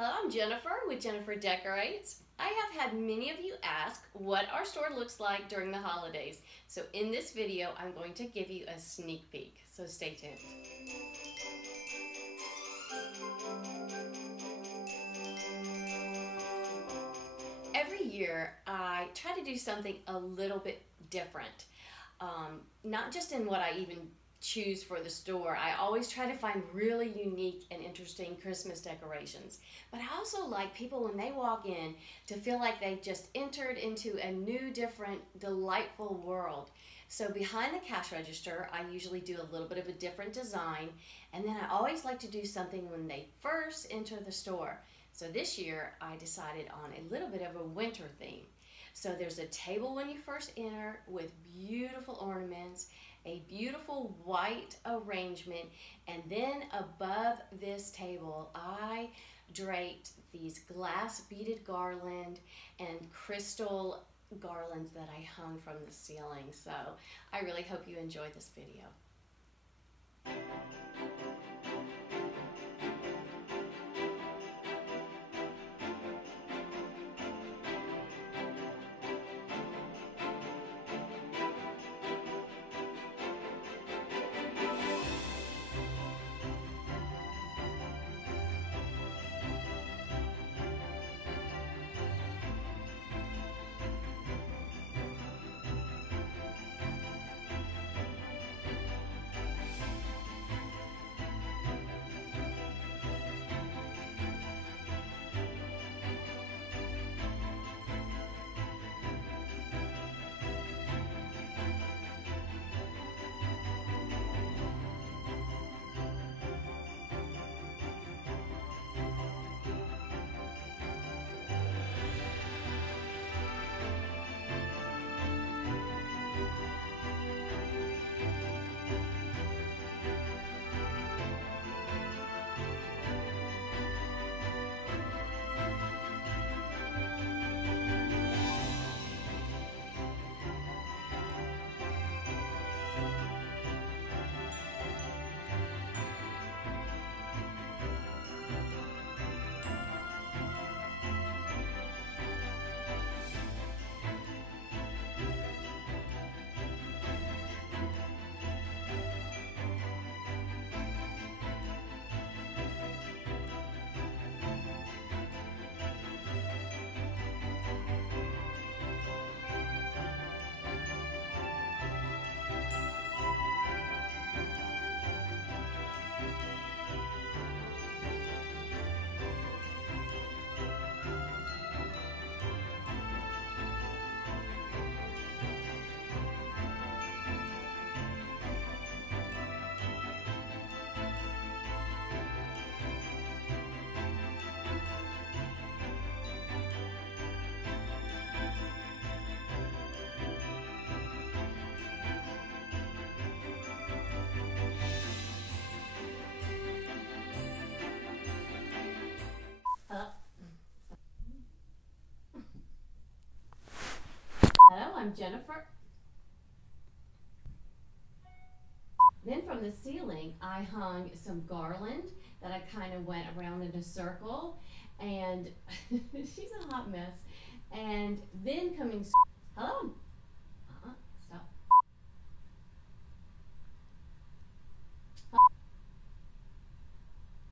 Hello, I'm Jennifer with Jennifer Decorates. I have had many of you ask what our store looks like during the holidays. So in this video, I'm going to give you a sneak peek. So stay tuned. Every year, I try to do something a little bit different. Not just in what I even choose for the store. I always try to find really unique and interesting Christmas decorations. But I also like people when they walk in to feel like they've just entered into a new, different, delightful world. So behind the cash register, I usually do a little bit of a different design, and then I always like to do something when they first enter the store. So this year, I decided on a little bit of a winter theme. So there's a table when you first enter with beautiful ornaments, a beautiful white arrangement, and then above this table I draped these glass beaded garland and crystal garlands that I hung from the ceiling. So I really hope you enjoy this video. Hello, I'm Jennifer. Then from the ceiling, I hung some garland that I kind of went around in a circle, and she's a hot mess. And then hello.